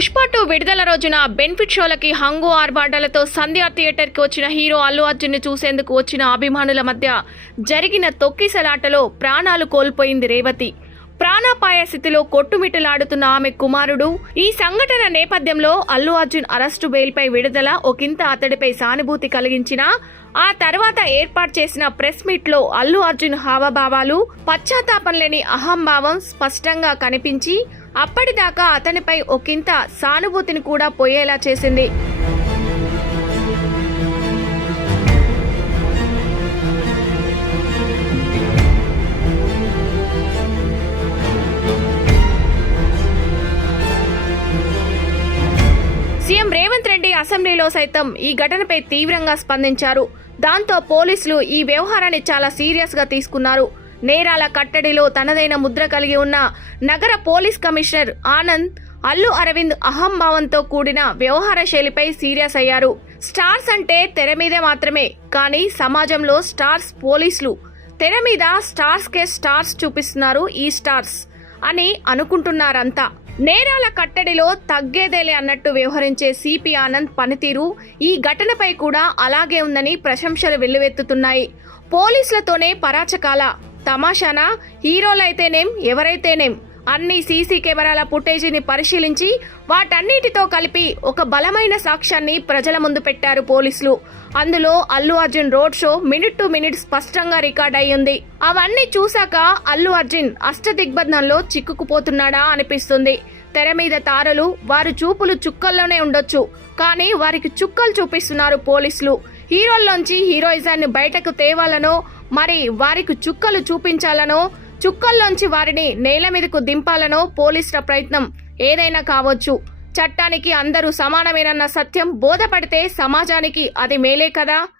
పుష్ప 2 విడుదల రోజున బెనిఫిట్ షోలకి హంగు ఆర్భాటాలతో సంధ్యా థియేటర్కి వచ్చిన హీరో అల్లు అర్జున్ ని చూసేందుకు వచ్చిన అభిమానుల మధ్య జరిగిన తొక్కిసలాటలో ప్రాణాలు కోల్పోయింది రేవతి. ప్రాణాపాయ స్థితిలో కొట్టుమిట్టలాడుతున్న ఆమె కుమారుడు. ఈ సంఘటన నేపథ్యంలో అల్లు అర్జున్ అరెస్టు బెయిల్పై విడుదల ఒకంత అతడిపై సానుభూతి కలిగించిన ఆ తర్వాత ఏర్పాటు చేసిన ప్రెస్ మీట్ లో అల్లు అర్జున్ హావభావాలు, పశ్చాత్తాపం లేని అహంభావం స్పష్టంగా కనిపించి అప్పటిదాకా అతనిపై ఒకంత సానుభూతిని కూడా పోయేలా చేసింది. సీఎం రేవంత్ రెడ్డి అసెంబ్లీలో సైతం ఈ ఘటనపై తీవ్రంగా స్పందించారు. దాంతో పోలీసులు ఈ వ్యవహారాన్ని చాలా సీరియస్ గా తీసుకున్నారు. నేరాల కట్టడిలో తనదైన ముద్ర కలిగి ఉన్న నగర పోలీస్ కమిషనర్ ఆనంద్ అల్లు అరవింద్ అహంభావంతో కూడిన వ్యవహార శైలిపై సీరియస్ అయ్యారు. స్టార్స్ అంటే తెర మీదే మాత్రమే, కానీ సమాజంలో స్టార్స్ పోలీసులు. తెర మీద స్టార్స్ కే స్టార్స్ చూపిస్తున్నారు ఈ స్టార్స్ అని అనుకుంటున్నారంతా. నేరాల కట్టడిలో తగ్గేదేలే అన్నట్టు వ్యవహరించే సిపి ఆనంద్ పనితీరు ఈ ఘటనపై కూడా అలాగే ఉందని ప్రశంసలు వెల్లువెత్తుతున్నాయి. పోలీసులతోనే పరాచకాల తమాషానా? హీరోలైతేనేం ఎవరైతేనేం అన్ని సీసీ కెమెరాల ఫుటేజీని పరిశీలించి వాటన్నిటితో కలిపి ఒక బలమైన సాక్ష్యాన్ని ప్రజల ముందు పెట్టారు పోలీసులు. అందులో Allu Arjun road show minute to minute స్పష్టంగా రికార్డ్ అయ్యింది. అవన్నీ చూశాక అల్లు అర్జున్ అష్టదిగ్బంధంలో చిక్కుకుపోతున్నాడా అనిపిస్తుంది. తెర మీద తారలు వారి చూపులు చుక్కల్లోనే ఉండొచ్చు, కానీ వారికి చుక్కలు చూపిస్తున్నారు పోలీసులు. హీరోల్లోంచి హీరోయిజాన్ని బయటకు తేవాలనో, మరి వారికి చుక్కలు చూపించాలనో, చుక్కల్లోంచి వారిని నేల మీదకు దింపాలనో పోలీసుల ప్రయత్నం ఏదైనా కావచ్చు. చట్టానికి అందరూ సమానమేనన్న సత్యం బోధపడితే సమాజానికి అది మేలే కదా.